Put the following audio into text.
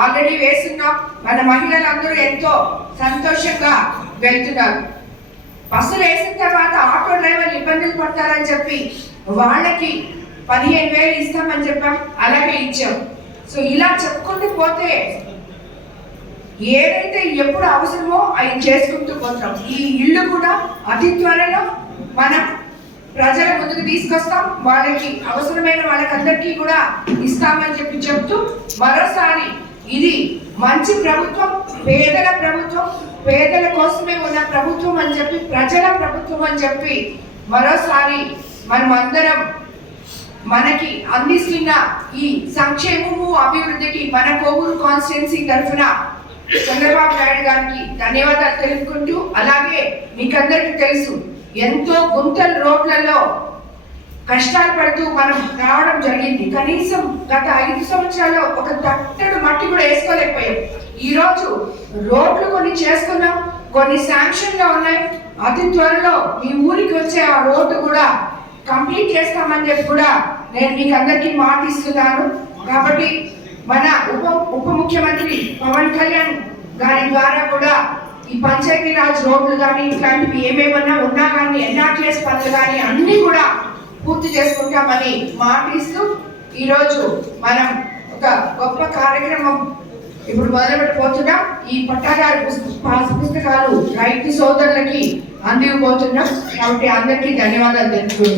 Already వేస్తున్నాం. మన మహిళలందరూ ఎంతో సంతోషంగా వెళ్తున్నారు. బస్సులు వేసిన తర్వాత ఆటో డ్రైవర్లు ఇబ్బందులు పడతారని చెప్పి వాళ్ళకి 15,000 ఇస్తామని చెప్పాం, అలాగే ఇచ్చాం. సో ఇలా చెప్పుకుంటూ పోతే ఏదైతే ఎప్పుడు అవసరమో అవి చేసుకుంటూ పోతాం. ఈ ఇల్లు కూడా అతి త్వరలో మనం ప్రజల ముందుకు తీసుకొస్తాం. వాళ్ళకి అవసరమైన వాళ్ళకందరికీ కూడా ఇస్తామని చెప్పి చెప్తూ మరోసారి ఇది మంచి ప్రభుత్వం, పేదల ప్రభుత్వం, పేదల కోసమే ఉన్న ప్రభుత్వం అని చెప్పి, ప్రజల ప్రభుత్వం అని చెప్పి మరోసారి మనం అందరం మనకి అందిస్తున్న ఈ సంక్షేమము అభివృద్ధికి మన కోవూరు కాన్స్టిట్యున్సీ తరఫున చంద్రబాబు నాయుడు గారికి ధన్యవాదాలు తెలుపుకుంటూ, అలాగే మీకందరికీ తెలుసు ఎంతో గుంతల రోడ్లలో కష్టాలు పడుతూ మనం రావడం జరిగింది. కనీసం గత 5 సంవత్సరాల్లో ఒక తట్టడు మట్టి కూడా వేసుకోలేకపోయాం. ఈరోజు రోడ్లు కొన్ని చేసుకున్నాం, కొన్ని శాంక్షన్లో ఉన్నాయి. అతి త్వరలో మీ ఊరికి వచ్చే ఆ రోడ్డు కూడా కంప్లీట్ చేస్తామని చెప్పి కూడా నేను మీకు అందరికీ మాట ఇస్తున్నాను. కాబట్టి మన ఉప ముఖ్యమంత్రి పవన్ కళ్యాణ్ గారి ద్వారా కూడా ఈ పంచాయతీరాజ్ రోడ్లు కానీ ఇట్లాంటివి ఏమేమన్నా ఉన్నా కానీ ఎన్ఆర్టీఎస్ పనులు కానీ అన్ని కూడా పూర్తి చేసుకుంటామని మాట ఇస్తూ ఈరోజు మనం ఒక గొప్ప కార్యక్రమం ఇప్పుడు మొదలుపెట్టబోతున్నాం. ఈ పట్టాదారు పుస్తకాలు రైతు సోదరులకి అందివ్వబోతున్నాం. కాబట్టి అందరికీ ధన్యవాదాలు తెలుపుతున్నాం.